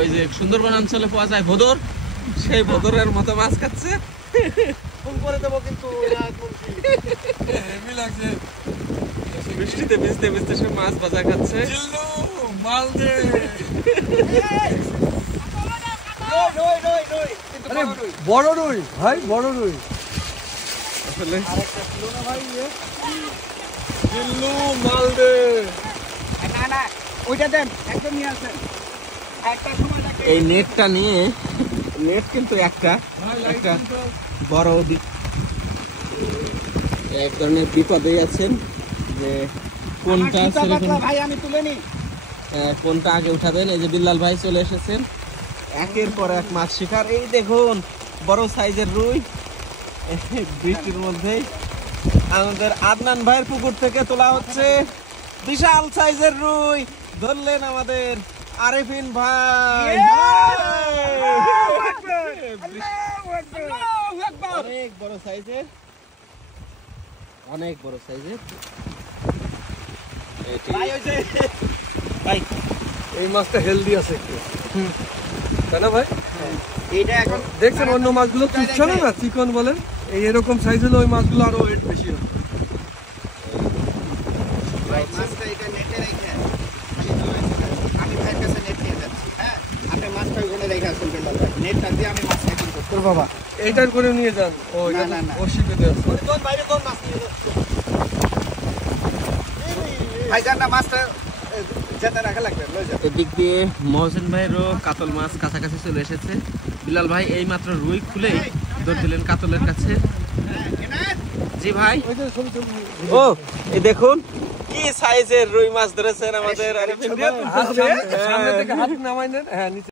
ওই যে সুন্দরবন অঞ্চলে পাওয়া যায় ভোদর, সেই ভোদরের মতো মাছ খাচ্ছে। বৃষ্টিতে ভিজতে ভিজতে সে মাছ ভাজা খাচ্ছে। বড় রুই ভাই, বড় রুই আসলে এই নেটটা নিয়ে, নেট কিন্তু একটা বড় এক ধরনের বিপদে আছেন যে কোনটা কোনটা আগে উঠাবেন। এই যে বিল্লাল ভাই চলে এসেছেন, একের পর এক মাছ শিকার। এই দেখুন বড় সাইজের রুই বৃষ্টির মধ্যেই আমাদের আদনান ভাইয়ের পুকুর থেকে তোলা হচ্ছে। বিশাল সাইজের রুই ধরলেন আমাদের আরেফিন ভাই। অনেক বড় সাইজের, অনেক বড় সাইজের ভাই। এই মাছটা হেলদি আছে একটু, তাই না ভাই? এইটা এখন দেখছেন অন্য মাছগুলো তুচ্ছ না, চিকন বলেন, এই এরকম সাইজ হলে ওই মাছগুলো আরো ওয়েট বেশি হবে। আমি ভাইয়ের কাছে নেট নিয়ে যাচ্ছি। হ্যাঁ, আপনি মাছটা ওখানে রেখে আসুন বিল্লাল ভাই। নেটটা দিয়ে আমি মাছ সেটিং করব বাবা। এইটার করে নিয়ে যান। ও এটা বসি পেতে আছে। বাইরে কোন মাছ নিয়ে যাচ্ছে ভাই? জান না মাছটা যেতে রাখা লাগবে, লয়ে যান। এদিক দিয়ে মহসিন ভাইয়েরও কাতল মাছ কাছাকাছি চলে এসেছে। বিলাল ভাই এই মাত্র রুই খুলে দৌড় দিলেন কাতলের কাছে। জি ভাই, ও এই দেখুন কি সাইজের রুই মাছ ধরেছেন আমাদের আরিফিন ভাই। সামনে থেকে হাত নামাই নেন। হ্যাঁ।